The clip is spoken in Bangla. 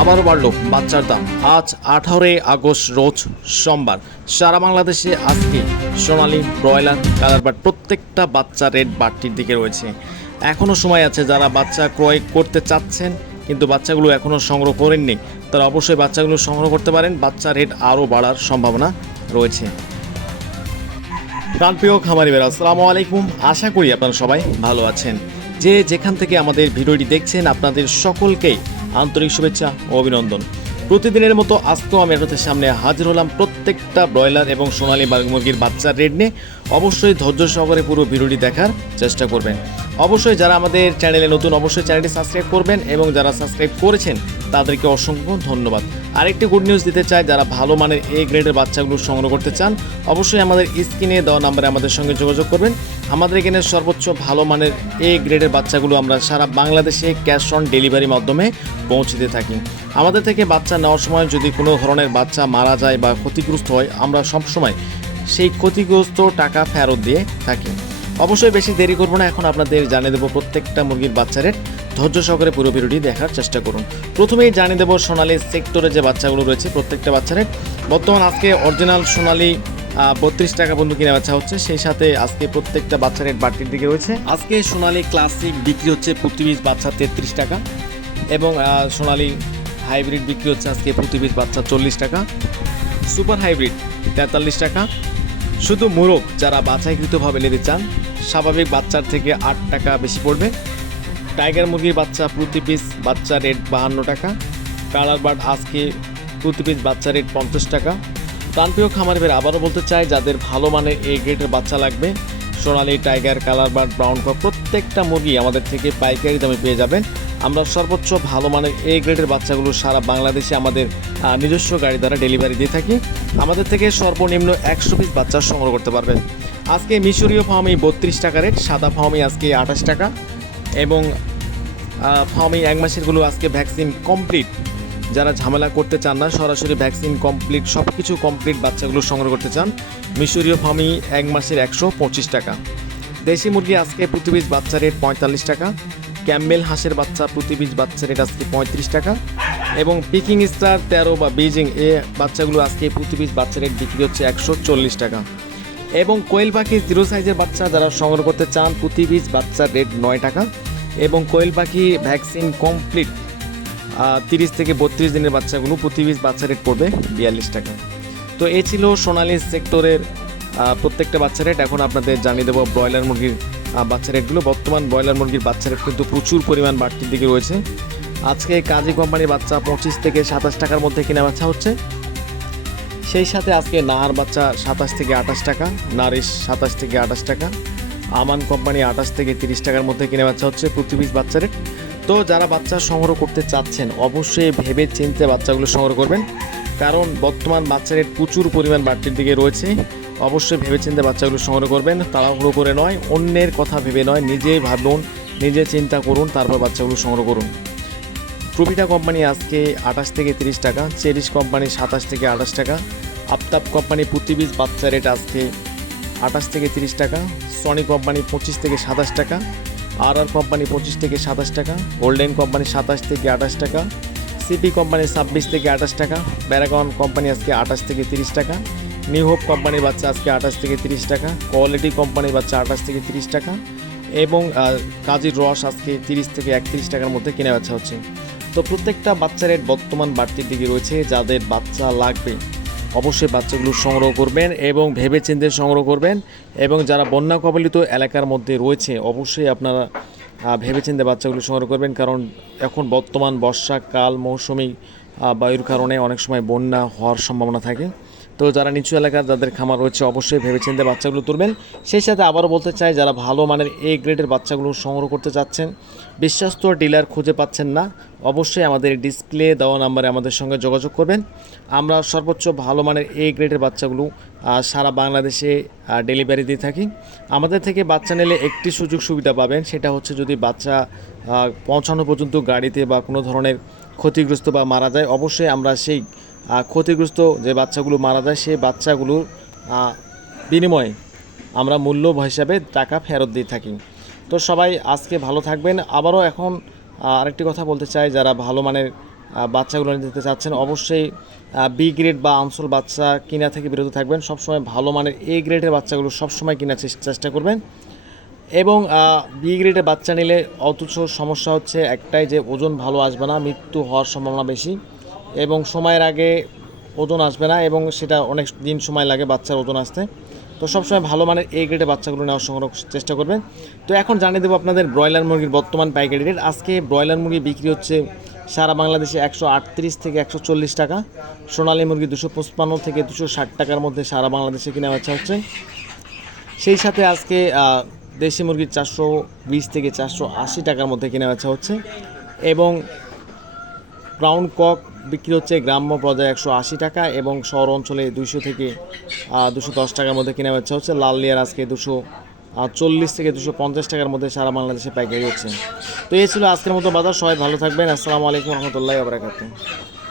আবারও বাড়ল বাচ্চার দাম। আজ আঠারোই আগস্ট রোজ সোমবার। সারা বাংলাদেশে আজকে সোনালি, ব্রয়লার কালারবাট প্রত্যেকটা বাচ্চা রেট বাড়তির দিকে রয়েছে। এখনও সময় আছে যারা বাচ্চা ক্রয় করতে চাচ্ছেন, কিন্তু বাচ্চাগুলো এখনও সংগ্রহ করেননি, তারা অবশ্যই বাচ্চাগুলো সংগ্রহ করতে পারেন। বাচ্চা রেট আরও বাড়ার সম্ভাবনা রয়েছে। প্রাণপ্রিয় খামারি বেরা আসসালামু আলাইকুম। আশা করি আপনারা সবাই ভালো আছেন। যে যেখান থেকে আমাদের ভিডিওটি দেখছেন, আপনাদের সকলকেই আন্তরিক শুভেচ্ছা ও অভিনন্দন। প্রতিদিনের মতো আজকেও আমি আপনাদের সামনে হাজির হলাম প্রত্যেকটা ব্রয়লার এবং সোনালী মুরগির বাচ্চার রেট নিয়ে। অবশ্যই ধৈর্য সহকারে পুরো ভিডিওটি দেখার চেষ্টা করবেন। অবশ্যই যারা আমাদের চ্যানেলে নতুন, অবশ্যই চ্যানেলটি সাবস্ক্রাইব করবেন এবং যারা সাবস্ক্রাইব করেছেন তাদেরকে অসংখ্য ধন্যবাদ। আরেকটি গুড নিউজ দিতে চাই, যারা ভালো মানের এ গ্রেডের বাচ্চাগুলো সংগ্রহ করতে চান, অবশ্যই আমাদের স্ক্রিনে দেওয়া নাম্বারে আমাদের সঙ্গে যোগাযোগ করবেন। আমাদের এখানে সর্বোচ্চ ভালো মানের এ গ্রেডের বাচ্চাগুলো আমরা সারা বাংলাদেশে ক্যাশ অন ডেলিভারির মাধ্যমে পৌঁছে দিয়ে থাকি। আমাদের থেকে বাচ্চা নেওয়ার সময় যদি কোনো ধরনের বাচ্চা মারা যায় বা ক্ষতিগ্রস্ত হয়, আমরা সবসময় সেই ক্ষতিগ্রস্ত টাকা ফেরত দিয়ে থাকি। অবশ্যই বেশি দেরি করব না, এখন আপনাদের জানিয়ে দেবো প্রত্যেকটা মুরগির বাচ্চা রেট ধৈর্য সহকারে পুরো ভিডিওটি দেখার চেষ্টা করুন। প্রথমেই জানিয়ে দেবো সোনালি সেক্টরে যে বাচ্চাগুলো রয়েছে, প্রত্যেকটা বাচ্চা রেট বর্তমান আজকে অরিজিনাল সোনালি বত্রিশ টাকা পর্যন্ত কিনে বাচ্চা হচ্ছে। সেই সাথে আজকে প্রত্যেকটা বাচ্চা রেট বাড়তির দিকে রয়েছে। আজকে সোনালি ক্লাসিক বিক্রি হচ্ছে প্রতি পিস বাচ্চা তেত্রিশ টাকা এবং সোনালি হাইব্রিড বিক্রি হচ্ছে আজকে প্রতি পিস বাচ্চা চল্লিশ টাকা। সুপার হাইব্রিড তেতাল্লিশ টাকা। শুধু মোরগ যারা বাছাইকৃতভাবে নিতে চান, স্বাভাবিক বাচ্চার থেকে আট টাকা বেশি পড়বে। টাইগার মুরগির বাচ্চা প্রতি পিস বাচ্চা রেট বাহান্ন টাকা। কালার বার্ড আজকে প্রতি পিস বাচ্চা রেট পঞ্চাশ টাকা। প্রাণপ্রিয় খামারের আবারও বলতে চাই, যাদের ভালো মানের এই গ্রেডের বাচ্চা লাগবে, Sonali tiger, colour bird, brown cup প্রত্যেকটা মুরগি আমাদের থেকে পাইকারি দামে পেয়ে যাবেন। আমরা সর্বোচ্চ ভালো মানের এই গ্রেডের বাচ্চাগুলো সারা বাংলাদেশে আমাদের নিজস্ব গাড়ি দ্বারা ডেলিভারি দিয়ে থাকি। আমাদের থেকে সর্বনিম্ন একশো পিস বাচ্চা সংগ্রহ করতে পারবেন। আজকে মিশরীয় ফার্মি বত্রিশ টাকা রেট, সাদা ফার্মি আজকে আঠাশ টাকা এবং ফার্মি এক মাসেরগুলো আজকে ভ্যাকসিন কমপ্লিট যারা ঝামেলা করতে চান না, সরাসরি ভ্যাকসিন কমপ্লিট সব কিছু কমপ্লিট বাচ্চাগুলো সংগ্রহ করতে চান, মিশরীয় ফার্মি এক মাসের একশো পঁচিশ টাকা। দেশি মুরগি আজকে প্রতি পিস বাচ্চা রেট পঁয়তাল্লিশ টাকা, ক্যাম্বেল হাঁসের বাচ্চা প্রতি পিস বাচ্চা রেট আজকে পঁয়ত্রিশ টাকা, এবং পিকিং স্টার, তেরো বা বেজিং এ বাচ্চাগুলো আজকে প্রতি পিস বাচ্চা রেট বিক্রি হচ্ছে একশো চল্লিশ টাকা। এবং কোয়েল পাখি জিরো সাইজের বাচ্চা যারা সংগ্রহ করতে চান প্রতি পিস বাচ্চার রেট নয় টাকা। এবং কোয়েল পাখি ভ্যাকসিন কমপ্লিট তিরিশ থেকে বত্রিশ দিনের বাচ্চাগুলো, প্রতি বাচ্চা রেট পড়বে বিয়াল্লিশ টাকা। তো এই ছিল সোনালী সেক্টরের প্রত্যেকটা বাচ্চা রেট। এখন আপনাদের জানিয়ে দেবো ব্রয়লার মুরগির বাচ্চা রেটগুলো। বর্তমান ব্রয়লার মুরগির বাচ্চা রেট কিন্তু প্রচুর পরিমাণ বাড়তির দিকে রয়েছে। আজকে কাজী কোম্পানির বাচ্চা পঁচিশ থেকে সাতাশ টাকার মধ্যে কেনা বাচ্চা হচ্ছে। সেই সাথে আজকে নাহার বাচ্চা সাতাশ থেকে আঠাশ টাকা, নারিশ সাতাশ থেকে আঠাশ টাকা আমান কোম্পানি আঠাশ থেকে তিরিশ টাকার মধ্যে কিনে বাচ্চা হচ্ছে প্রতি পিস বাচ্চা তো যারা বাচ্চা সংগ্রহ করতে চাচ্ছেন, অবশ্যই ভেবে চিনতে বাচ্চাগুলো সংগ্রহ করবেন। কারণ বর্তমান বাচ্চা রেট প্রচুর পরিমাণ বাড়তির দিকে রয়েছে। অবশ্যই ভেবে চিনতে বাচ্চাগুলো সংগ্রহ করবেন। তাড়াহুড়ো করে নয়, অন্যের কথা ভেবে নয়, নিজেই ভাবুন, নিজে চিন্তা করুন, তারপর বাচ্চাগুলো সংগ্রহ করুন। প্রফিটা কোম্পানি আজকে আঠাশ থেকে তিরিশ টাকা, চেরিশ কোম্পানি সাতাশ থেকে আঠাশ টাকা, আফতাব কোম্পানি প্রতি বাচ্চা রেট আজকে আঠাশ থেকে তিরিশ টাকা সনি কোম্পানি পঁচিশ থেকে সাতাশ টাকা আর আর কোম্পানি পঁচিশ থেকে সাতাশ টাকা গোল্ডেন কোম্পানি সাতাশ থেকে আঠাশ টাকা সিপি কোম্পানি ছাব্বিশ থেকে আঠাশ টাকা প্যারাগন কোম্পানি আজকে আঠাশ থেকে তিরিশ টাকা নিউ হোপ কোম্পানির বাচ্চা আজকে আঠাশ থেকে তিরিশ টাকা কোয়ালিটি কোম্পানির বাচ্চা আঠাশ থেকে তিরিশ টাকা এবং কাজীর রস আজকে তিরিশ থেকে একত্রিশ টাকার মধ্যে কেনা বাচ্চা হচ্ছে। তো প্রত্যেকটা বাচ্চা রেট বর্তমান বাড়তির দিকে রয়েছে, যাদের বাচ্চা লাগবে। অবশ্যই বাচ্চাগুলো সংগ্রহ করবেন এবং ভেবে চিন্তে সংগ্রহ করবেন এবং যারা বন্যা কবলিত এলাকার মধ্যে রয়েছে, অবশ্যই আপনারা ভেবেচিন্তে বাচ্চাগুলো সংগ্রহ করবেন। কারণ এখন বর্তমান বর্ষাকাল মৌসুমি বায়ুর কারণে অনেক সময় বন্যা হওয়ার সম্ভাবনা থাকে। তো যারা নিচু এলাকার যাদের খামার রয়েছে, অবশ্যই ভেবেচিন্তে বাচ্চাগুলো তুলবেন। সেই সাথে আবারও বলতে চাই, যারা ভালো মানের এ গ্রেডের বাচ্চাগুলো সংগ্রহ করতে চাচ্ছেন বিশ্বস্ত ডিলার খুঁজে পাচ্ছেন না। অবশ্যই আমাদের ডিসপ্লে দেওয়া নাম্বারে আমাদের সঙ্গে যোগাযোগ করবেন। আমরা সর্বোচ্চ ভালো মানের এ গ্রেডের বাচ্চাগুলো সারা বাংলাদেশে ডেলিভারি দিয়ে থাকি। আমাদের থেকে বাচ্চা নিলে একটি সুযোগ সুবিধা পাবেন, সেটা হচ্ছে যদি বাচ্চা পৌঁছানো পর্যন্ত গাড়িতে বা কোনো ধরনের ক্ষতিগ্রস্ত বা মারা যায়, অবশ্যই আমরা সেই ক্ষতিগ্রস্ত যে বাচ্চাগুলো মারা যায়, সেই বাচ্চাগুলোর বিনিময়ে আমরা মূল্য হিসাবে টাকা ফেরত দিয়ে থাকি। তো সবাই আজকে ভালো থাকবেন। আবারও এখন আরেকটি কথা বলতে চাই, যারা ভালো মানের বাচ্চাগুলো নিতে চাচ্ছেন, অবশ্যই বি গ্রেড বা আনসোল বাচ্চা কিনা থেকে বিরত থাকবেন। সবসময় ভালো মানের এ গ্রেডের বাচ্চাগুলো সবসময় কেনার চেষ্টা করবেন। এবং বি গ্রেডের বাচ্চা নিলে অথচ সমস্যা হচ্ছে একটাই যে ওজন ভালো আসবে না, মৃত্যু হওয়ার সম্ভাবনা বেশি। এবং সময়ের আগে ওজন আসবে না, এবং সেটা অনেক দিন সময় লাগে বাচ্চার ওজন আসতে। তো সবসময় ভালো মানের এ গ্রেডের বাচ্চাগুলো নেওয়ার সংগ্রহ চেষ্টা করবেন। তো এখন জানিয়ে দেবো আপনাদের ব্রয়লার মুরগির বর্তমান পাইকারি রেট। আজকে ব্রয়লার মুরগি বিক্রি হচ্ছে সারা বাংলাদেশে একশো আটত্রিশ থেকে একশো চল্লিশ টাকা। সোনালী মুরগি দুশো পঁচপান্ন থেকে দুশো ষাট টাকার মধ্যে সারা বাংলাদেশে কিনা বেচা হচ্ছে। সেই সাথে আজকে দেশি মুরগির চারশো বিশ থেকে চারশো আশি টাকার মধ্যে কেনা বেচা হচ্ছে। এবং ব্রাউন কক বিক্রি হচ্ছে গ্রাম্য পর্যায়ে একশো আশি টাকা এবং শহর অঞ্চলে দুইশো থেকে দুশো দশ টাকার মধ্যে কেনা বেচা হচ্ছে। লাল লিয়ার আজকে দুশো চল্লিশ থেকে দুশো পঞ্চাশ টাকার মধ্যে সারা বাংলাদেশে পাইকারি হচ্ছে। তো এই ছিল আজকের মতো বাজার। সবাই ভালো থাকবেন। আসসালামু আলাইকুম রহমতুল্লাহ আবরাকাতু